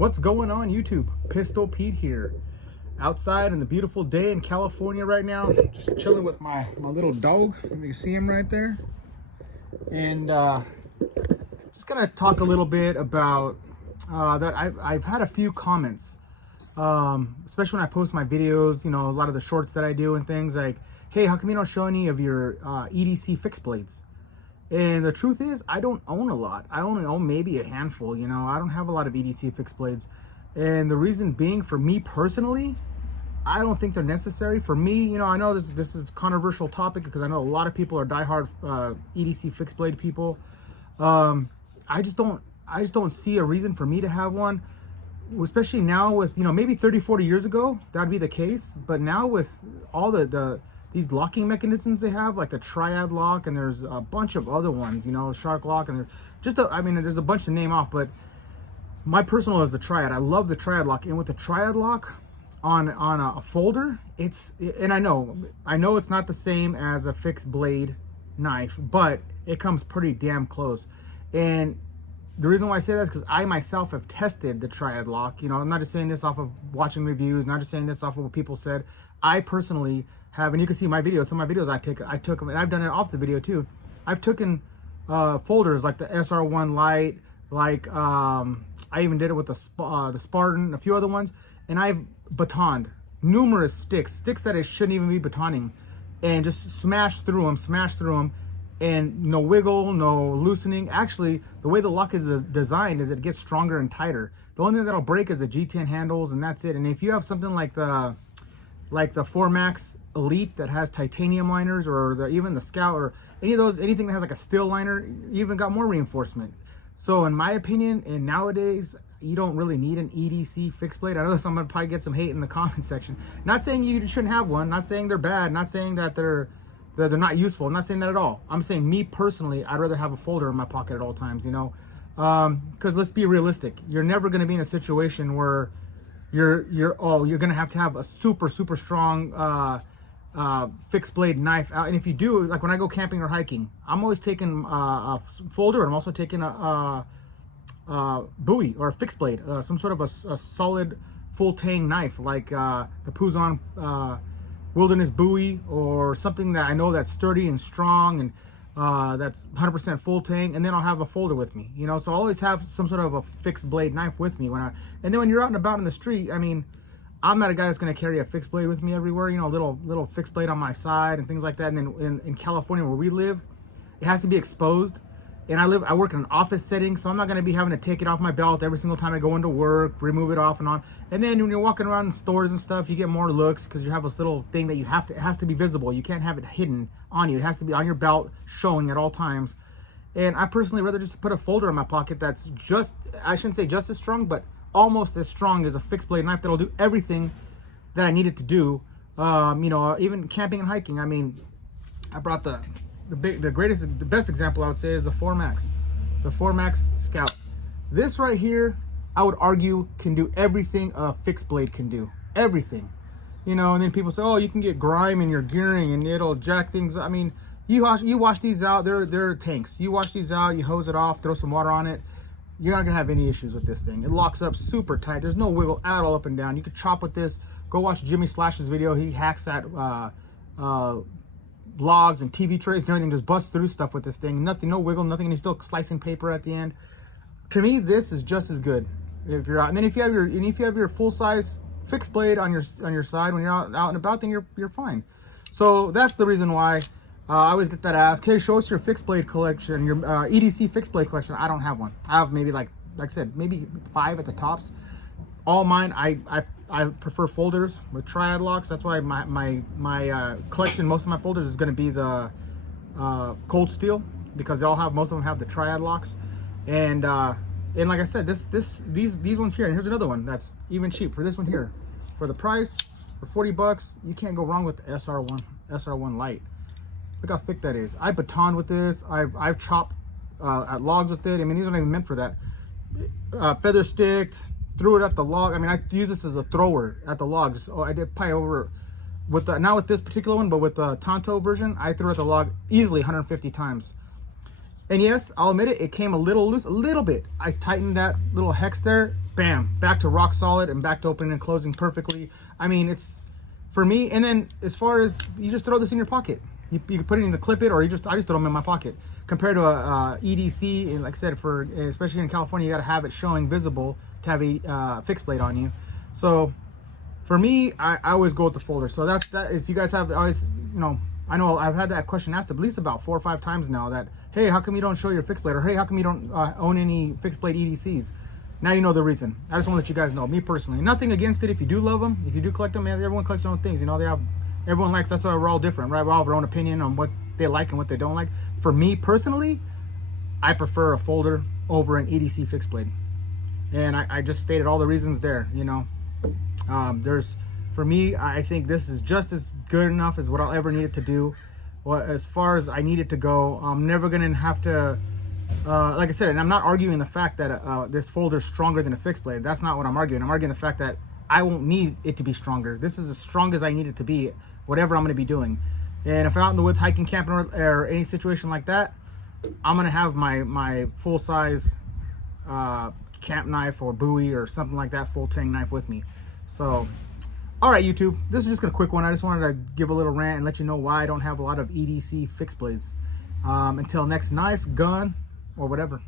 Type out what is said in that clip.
What's going on, YouTube? Pistol Pete here, outside in the beautiful day in California right now, just chilling with my little dog. You see him right there. And just gonna talk a little bit about that I've had a few comments, especially when I post my videos, you know, a lot of the shorts that I do and things like, hey, how come you don't show any of your EDC fixed blades? And the truth is, I don't own a lot. I only own maybe a handful, you know. I don't have a lot of EDC fixed blades. And the reason being, for me personally, I don't think they're necessary. For me, you know, I know this is a controversial topic because I know a lot of people are diehard EDC fixed blade people. I just don't see a reason for me to have one, especially now with, you know, maybe 30, 40 years ago, that'd be the case. But now with all these locking mechanisms they have, like the triad lock, and there's a bunch of other ones, you know, shark lock, and there's a bunch to name off, but my personal is the triad. I love the triad lock. And with the triad lock on a folder, and I know it's not the same as a fixed blade knife, but it comes pretty damn close. And the reason why I say that is because I myself have tested the triad lock. You know, I'm not just saying this off of watching reviews, not just saying this off of what people said. I personally have, and you can see my videos, some of my videos I took them, and I've done it off the video too. I've taken folders like the SR1 Lite, like I even did it with the Spartan, a few other ones, and I've batoned numerous sticks that I shouldn't even be batoning, and just smash through them, and no wiggle, no loosening. Actually, the way the lock is designed is it gets stronger and tighter. The only thing that'll break is the G10 handles, and that's it. And if you have something like the 4MAX Elite that has titanium liners, or even the Scout, or anything that has like a steel liner, you even got more reinforcement. So in my opinion, and nowadays, you don't really need an EDC fixed blade. I know I'm gonna probably get some hate in the comment section. Not saying you shouldn't have one, not saying they're bad, not saying that they're not useful. I'm not saying that at all. I'm saying, me personally, I'd rather have a folder in my pocket at all times, you know, because let's be realistic. You're never gonna be in a situation where you're gonna have to have a super strong fixed blade knife out. And if you do, like when I go camping or hiking, I'm always taking a folder, and I'm also taking a buoy or a fixed blade, some sort of a solid full tang knife, like the Puzon Wilderness Buoy, or something that I know that's sturdy and strong, and that's 100% full tang. And then I'll have a folder with me, you know. So I always have some sort of a fixed blade knife with me and then when you're out and about in the street, I mean, I'm not a guy that's going to carry a fixed blade with me everywhere, you know, a little fixed blade on my side and things like that. And then in California where we live, it has to be exposed. And I work in an office setting, so I'm not going to be having to take it off my belt every single time I go into work, remove it off and on. And then when you're walking around in stores and stuff, you get more looks because you have this little thing that it has to be visible. You can't have it hidden on you. It has to be on your belt, showing at all times. And I personally rather just put a folder in my pocket that's I shouldn't say just as strong, but almost as strong as a fixed blade knife that'll do everything that I need it to do. You know, even camping and hiking. I mean, I brought the best example I would say is the 4MAX Scout. This right here, I would argue, can do everything a fixed blade can do. Everything, you know. And then people say, oh, you can get grime in your gearing and it'll jack things. I mean, you wash these out, they're tanks. You wash these out, you hose it off, throw some water on it, you're not gonna have any issues with this thing. It locks up super tight. There's no wiggle at all up and down. You could chop with this. Go watch Jimmy Slash's video. He hacks at logs and TV trays and everything, just busts through stuff with this thing. Nothing, no wiggle, nothing, and he's still slicing paper at the end. To me, this is just as good if you're out. And then if you have your full size fixed blade on your side when you're out and about, then you're fine. So that's the reason why I always get that ask. Hey, show us your fixed blade collection, your EDC fixed blade collection. I don't have one. I have maybe like I said, maybe 5 at the tops. All mine, I prefer folders with triad locks. That's why my collection, most of my folders is going to be the cold steel, because most of them have the triad locks. And like I said, these ones here, and here's another one that's even cheap for this one here. For the price, for 40 bucks, you can't go wrong with the SR1 Lite. Look how thick that is. I batoned with this. I've chopped at logs with it. I mean, these aren't even meant for that. Feather sticked, threw it at the log. I mean, I use this as a thrower at the logs. Oh, I did probably over with not with this particular one, but with the Tonto version, I threw at the log easily 150 times. And yes, I'll admit it, it came a little loose, a little bit. I tightened that little hex there, bam, back to rock solid and back to opening and closing perfectly. I mean, it's for me. And then as far as, you just throw this in your pocket. You can put it in the clip it, or I just throw them in my pocket. Compared to a EDC, and like I said, for especially in California, you got to have it showing visible to have a fixed blade on you. So for me, I always go with the folder. So that if you guys have always, I know I've had that question asked at least about 4 or 5 times now, that, hey, how come you don't show your fixed blade? Or, hey, how come you don't own any fixed blade EDCs? Now you know the reason. I just want to let you guys know, me personally, nothing against it. If you do love them, if you do collect them, everyone collects their own things. Everyone likes, that's why we're all different, right? We all have our own opinion on what they like and what they don't like. For me personally, I prefer a folder over an EDC fixed blade. And I just stated all the reasons there, for me, I think this is just as good enough as what I'll ever need it to do. Well, as far as I need it to go, I'm never going to have to, like I said, and I'm not arguing the fact that this folder is stronger than a fixed blade. That's not what I'm arguing. I'm arguing the fact that I won't need it to be stronger. This is as strong as I need it to be, whatever I'm going to be doing. And if I'm out in the woods hiking, camping, or any situation like that, I'm going to have my full-size camp knife or buoy or something like that, full tang knife with me. So, all right, YouTube, this is just a quick one. I just wanted to give a little rant and let you know why I don't have a lot of EDC fixed blades. Until next knife, gun, or whatever.